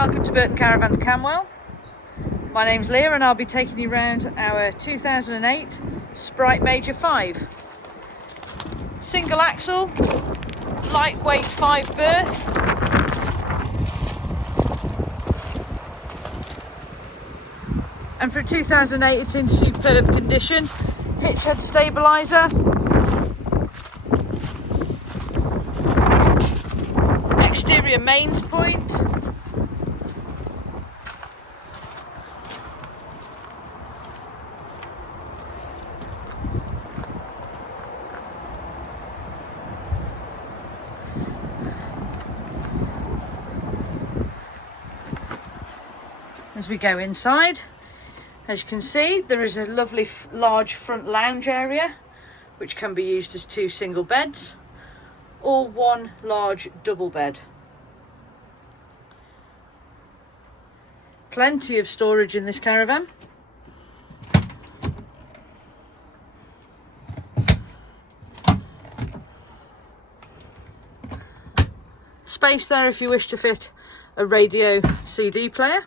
welcome to Burton Caravans Camwell. My name's Leah and I'll be taking you around our 2008 Sprite Major 5. Single axle, lightweight 5 berth. And for 2008 it's in superb condition. Hitch head stabiliser. Exterior mains point. As we go inside, as you can see, there is a lovely large front lounge area which can be used as 2 single beds or 1 large double bed. Plenty of storage in this caravan. Space there if you wish to fit a radio CD player.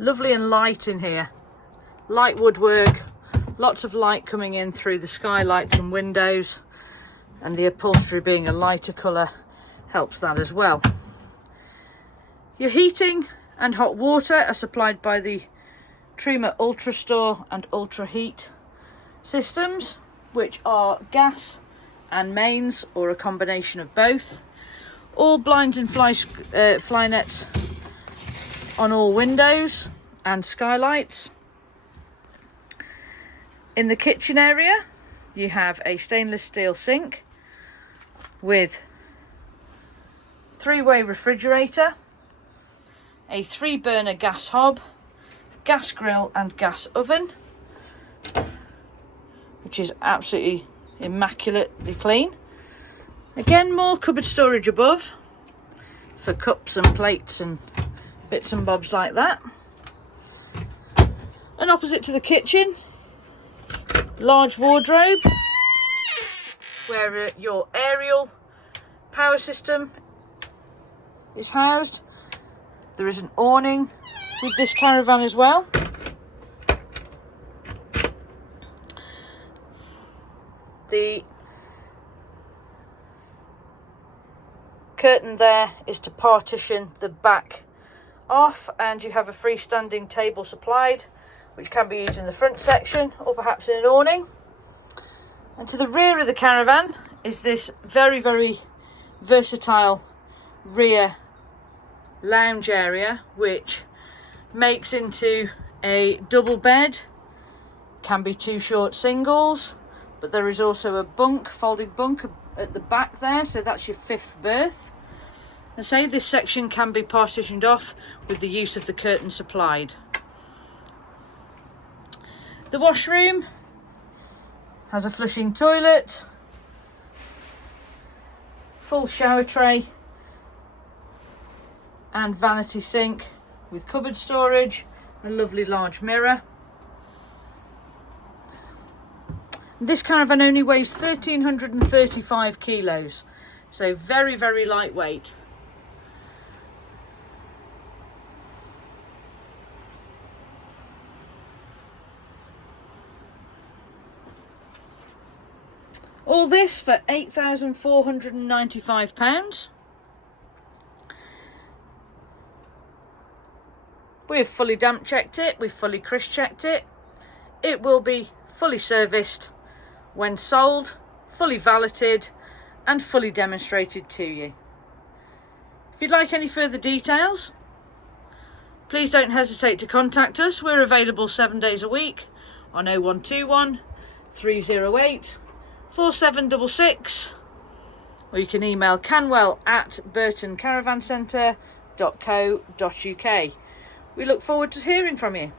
Lovely and light in here. Light woodwork, lots of light coming in through the skylights and windows, and the upholstery being a lighter colour helps that as well. Your heating and hot water are supplied by the Trima Ultra Store and Ultra Heat systems, which are gas and mains or a combination of both. All blinds and fly nets on all windows and skylights. In the kitchen area you have a stainless steel sink with 3-way refrigerator, a 3-burner gas hob, gas grill and gas oven, which is absolutely immaculately clean. Again, more cupboard storage above for cups and plates and bits and bobs like that. And opposite to the kitchen, large wardrobe where your aerial power system is housed. There is an awning with this caravan as well. The curtain there is to partition the back off, and you have a freestanding table supplied which can be used in the front section or perhaps in an awning. And to the rear of the caravan is this very versatile rear lounge area, which makes into a double bed, can be 2 short singles, but there is also a bunk, folded bunk at the back there, so that's your 5th berth. And say this section can be partitioned off with the use of the curtain supplied. The washroom has a flushing toilet, full shower tray and vanity sink with cupboard storage, a lovely large mirror. This caravan only weighs 1,335 kilos, so very lightweight. All this for £8,495. We've fully damp checked it, we've fully crisp checked it. It will be fully serviced when sold, fully valeted and fully demonstrated to you. If you'd like any further details, please don't hesitate to contact us. We're available 7 days a week on 0121 308 4766, or you can email canwell@burtoncaravancentre.co.uk. We look forward to hearing from you.